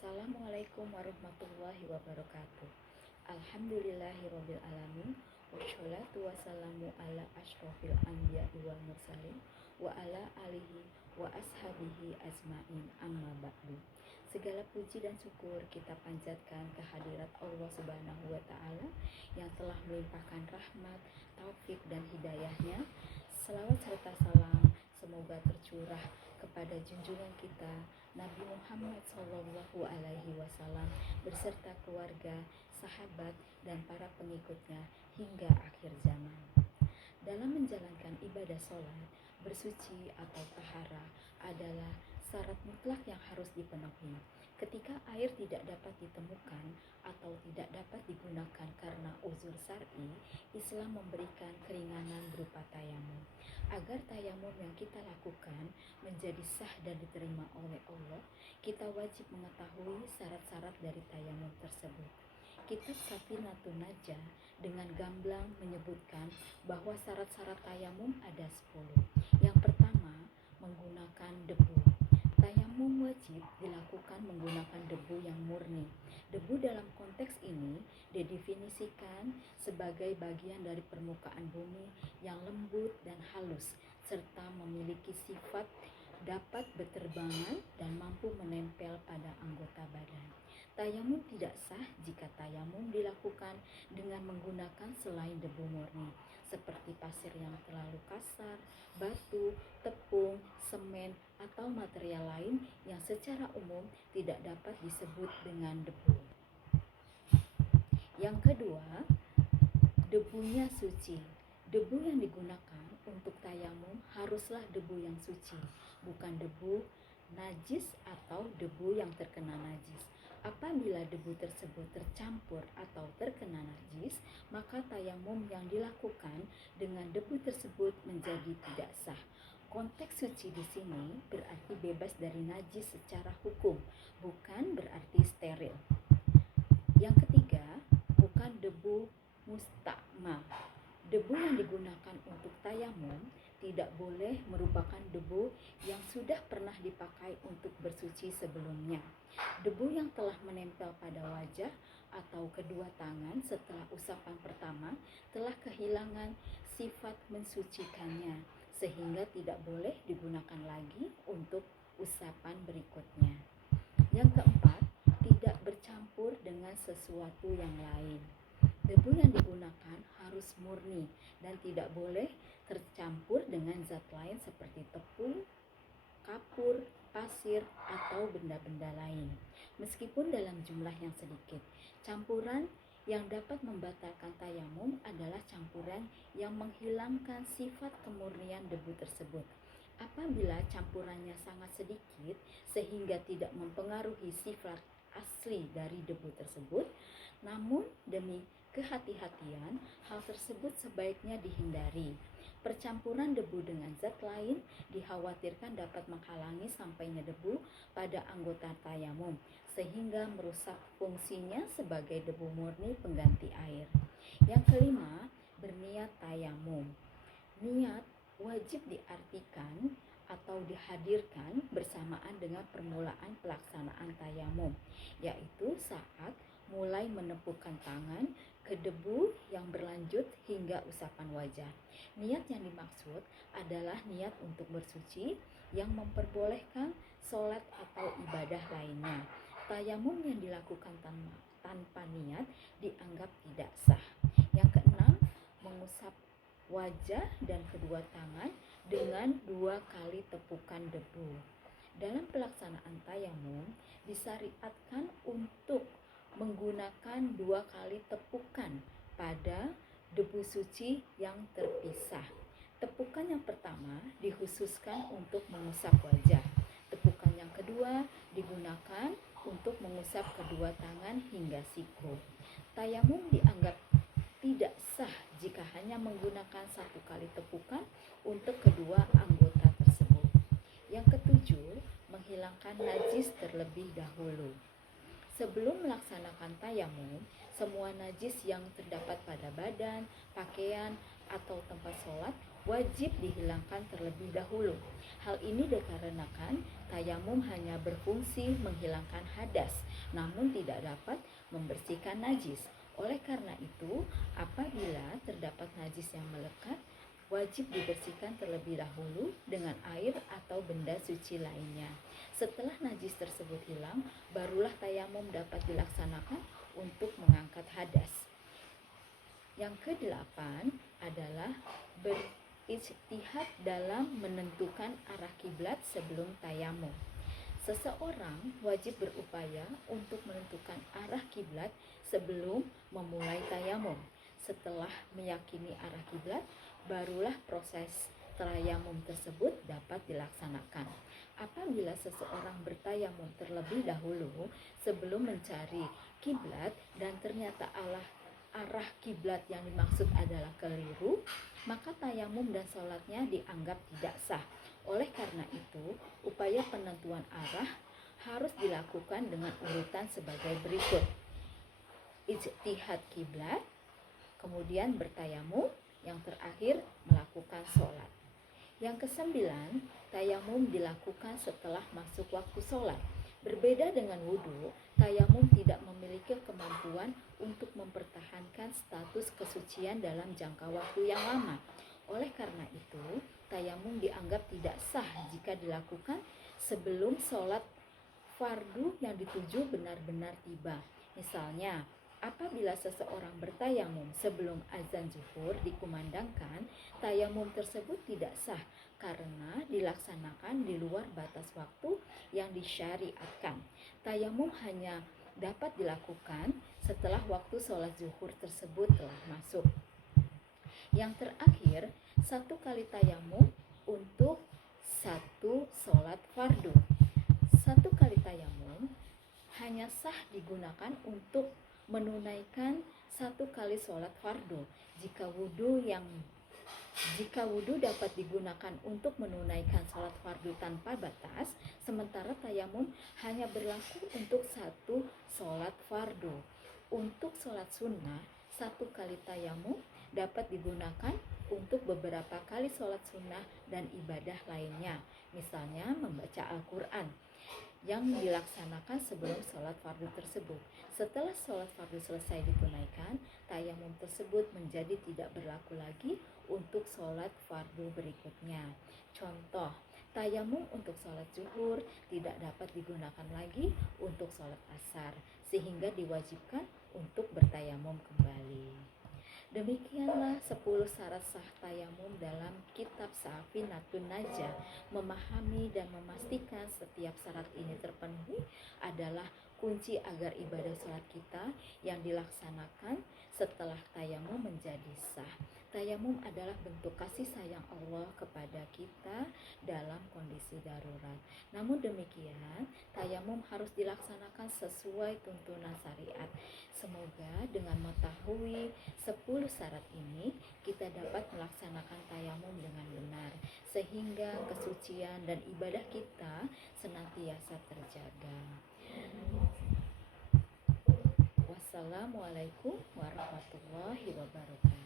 Assalamualaikum warahmatullahi wabarakatuh. Alhamdulillahirabbil alamin. Wassalatu wassalamu ala asyrofil anbiya'i wal mursalin wa ala alihi wa ashabihi ajmain, amma ba'du. Segala puji dan syukur kita panjatkan kehadirat Allah Subhanahu wa taala yang telah melimpahkan rahmat, taufik dan hidayahnya. Selawat serta salam semoga tercurah kepada junjungan kita Nabi Muhammad SAW beserta keluarga, sahabat, dan para pengikutnya hingga akhir zaman. Dalam menjalankan ibadah sholat, bersuci atau tahara adalah syarat mutlak yang harus dipenuhi. Ketika air tidak dapat ditemukan atau tidak dapat digunakan karena uzur syar'i, Islam memberikan keringanan berupa tayamum. Agar tayamum yang kita lakukan menjadi sah dan diterima oleh Allah, kita wajib mengetahui syarat-syarat dari tayamum tersebut. Kitab Safinatun Najah dengan gamblang menyebutkan bahwa syarat-syarat tayamum ada 10. Yang pertama, menggunakan debu. Tayamum wajib dilakukan menggunakan debu yang murni. Debu dalam konteks ini didefinisikan sebagai bagian dari permukaan bumi yang lembut dan halus, serta memiliki sifat dapat berterbangan dan mampu menempel pada anggota badan. Tayamum tidak sah jika tayamum dilakukan dengan menggunakan selain debu murni, seperti pasir yang terlalu kasar, batu, tepung, semen, atau material lain yang secara umum tidak dapat disebut dengan debu. Yang kedua, debunya suci. Debu yang digunakan untuk tayamum haruslah debu yang suci, bukan debu najis atau debu yang terkena najis. Apabila debu tersebut tercampur atau terkena najis, maka tayamum yang dilakukan dengan debu tersebut menjadi tidak sah. Konteks suci di sini berarti bebas dari najis secara hukum, bukan berarti steril. Yang ketiga, bukan debu mustakmal. Debu yang digunakan untuk tayamum tidak boleh merupakan debu yang sudah pernah dipakai untuk bersuci sebelumnya. Debu yang telah menempel pada wajah atau kedua tangan setelah usapan pertama telah kehilangan sifat mensucikannya, sehingga tidak boleh digunakan lagi untuk usapan berikutnya. Yang keempat, tidak bercampur dengan sesuatu yang lain. Debu yang digunakan harus murni dan tidak boleh tercampur dengan zat lain seperti tepung, kapur, pasir, atau benda-benda lain. Meskipun dalam jumlah yang sedikit, campuran yang dapat membatalkan tayamum adalah campuran yang menghilangkan sifat kemurnian debu tersebut. Apabila campurannya sangat sedikit sehingga tidak mempengaruhi sifat asli dari debu tersebut, namun demi kehati-hatian, hal tersebut sebaiknya dihindari. Percampuran debu dengan zat lain dikhawatirkan dapat menghalangi sampainya debu pada anggota tayamum, sehingga merusak fungsinya sebagai debu murni pengganti air. Yang kelima, berniat tayamum. Niat wajib diartikan atau dihadirkan bersamaan dengan permulaan pelaksanaan tayamum, yaitu saat mulai menepukkan tangan ke debu yang berlanjut hingga usapan wajah. Niat yang dimaksud adalah niat untuk bersuci yang memperbolehkan sholat atau ibadah lainnya. Tayamum yang dilakukan tanpa niat dianggap tidak sah. Yang keenam, mengusap wajah dan kedua tangan dengan 2 kali tepukan debu. Dalam pelaksanaan tayamum disyariatkan untuk menggunakan 2 kali tepukan pada debu suci yang terpisah. Tepukan yang pertama dikhususkan untuk mengusap wajah. Tepukan yang kedua digunakan untuk mengusap kedua tangan hingga siku. Tayamum dianggap tidak sah jika hanya menggunakan 1 kali tepukan untuk kedua anggota tersebut. Yang ketujuh, menghilangkan najis terlebih dahulu. Sebelum melaksanakan tayamum, semua najis yang terdapat pada badan, pakaian, atau tempat sholat wajib dihilangkan terlebih dahulu. Hal ini dikarenakan tayamum hanya berfungsi menghilangkan hadas, namun tidak dapat membersihkan najis. Oleh karena itu, apabila terdapat najis yang melekat, wajib dibersihkan terlebih dahulu dengan air atau benda suci lainnya. Setelah najis tersebut hilang, barulah tayamum dapat dilaksanakan untuk mengangkat hadas. Yang kedelapan adalah berijtihad dalam menentukan arah kiblat sebelum tayamum. Seseorang wajib berupaya untuk menentukan arah kiblat sebelum memulai tayamum. Setelah meyakini arah kiblat, barulah proses tayamum tersebut dapat dilaksanakan. Apabila seseorang bertayamum terlebih dahulu sebelum mencari kiblat dan ternyata arah kiblat yang dimaksud adalah keliru, maka tayamum dan sholatnya dianggap tidak sah. Oleh karena itu, upaya penentuan arah harus dilakukan dengan urutan sebagai berikut: ijtihad kiblat, kemudian bertayamum, yang terakhir melakukan sholat. Yang kesembilan, tayamum dilakukan setelah masuk waktu sholat. Berbeda dengan wudhu, tayamum tidak memiliki kemampuan untuk mempertahankan status kesucian dalam jangka waktu yang lama. Oleh karena itu, tayamum dianggap tidak sah jika dilakukan sebelum sholat fardu yang dituju benar-benar tiba. Misalnya, apabila seseorang bertayamum sebelum azan zuhur dikumandangkan, tayamum tersebut tidak sah karena dilaksanakan di luar batas waktu yang disyariatkan. Tayamum hanya dapat dilakukan setelah waktu sholat zuhur tersebut telah masuk. Yang terakhir, 1 kali tayamum untuk 1 sholat fardu. 1 kali tayamum hanya sah digunakan untuk menunaikan 1 kali sholat fardu. Jika wudhu dapat digunakan untuk menunaikan sholat fardu tanpa batas, sementara tayamum hanya berlaku untuk 1 sholat fardu. Untuk sholat sunnah, 1 kali tayamum dapat digunakan untuk beberapa kali sholat sunnah dan ibadah lainnya, misalnya membaca Al-Quran yang dilaksanakan sebelum sholat fardu tersebut. Setelah sholat fardu selesai ditunaikan, tayamum tersebut menjadi tidak berlaku lagi untuk sholat fardu berikutnya. Contoh, tayamum untuk sholat zuhur tidak dapat digunakan lagi untuk sholat asar, sehingga diwajibkan untuk bertayamum kembali. Demikianlah 10 syarat sah tayamum dalam kitab Safinatun Najah. Memahami dan memastikan setiap syarat ini terpenuhi adalah kunci agar ibadah sholat kita yang dilaksanakan setelah tayamum menjadi sah. Tayamum adalah bentuk kasih sayang Allah kepada kita dalam kondisi darurat. Namun demikian, tayamum harus dilaksanakan sesuai tuntunan syariat. Semoga dengan mengetahui 10 syarat ini, kita dapat melaksanakan tayamum dengan benar, sehingga kesucian dan ibadah kita senantiasa terjaga. Wassalamualaikum warahmatullahi wabarakatuh.